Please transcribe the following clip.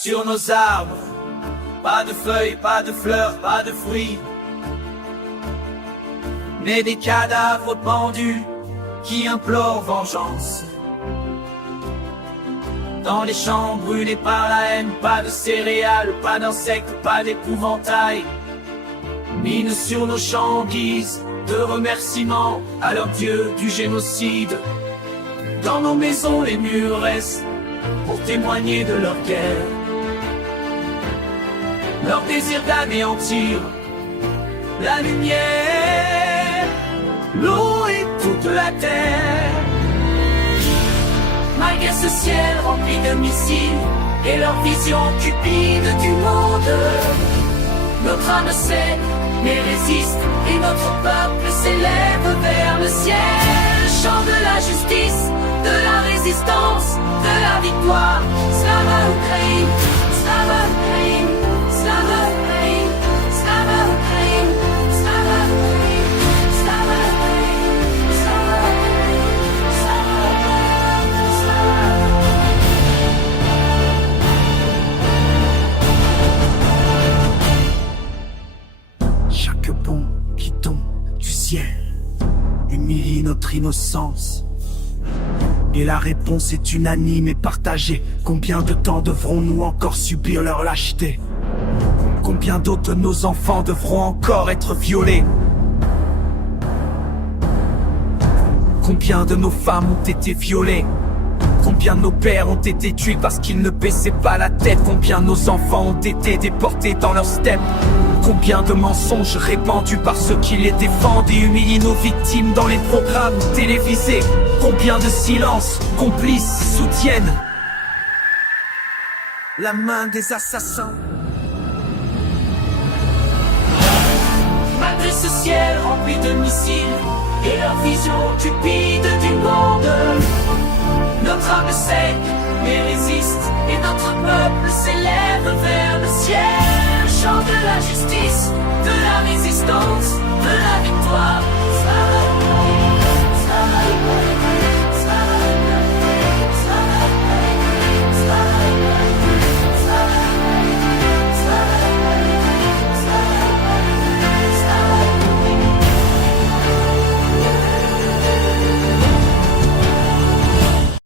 sur nos arbres. Pas de feuilles, pas de fleurs, pas de fruits, mais des cadavres pendus qui implorent vengeance. Dans les champs brûlés par la haine, pas de céréales, pas d'insectes, pas d'épouvantail. Mine sur nos champs guise de remerciements à leur dieu du génocide. Dans nos maisons les murs restent pour témoigner de leur guerre, leur désir d'anéantir la lumière, l'eau et toute la terre. Malgré ce ciel rempli de missiles et leur vision cupide du monde, notre âme saigne mais résiste et notre peuple s'élève vers le ciel. Chant de la justice, de la résistance, de la victoire. Slava Ukraine, Slava Ukraine, Slava Ukraine, Slava Ukraine, Slava Ukraine, Slava Ukraine, Slava Ukraine, Slava Ukraine. Chaque bond qui tombe du ciel humilie notre innocence. Et la réponse est unanime et partagée. Combien de temps devrons-nous encore subir leur lâcheté? Combien d'autres de nos enfants devront encore être violés? Combien de nos femmes ont été violées? Combien de nos pères ont été tués parce qu'ils ne baissaient pas la tête? Combien de nos enfants ont été déportés dans leur steppe? Combien de mensonges répandus par ceux qui les défendent et humilient nos victimes dans les programmes télévisés? Combien de silences complices soutiennent la main des assassins? Malgré ce ciel rempli de missiles et leur vision cupide du monde, notre âme saigne mais résiste et notre peuple s'élève vers le ciel. Chant de la justice,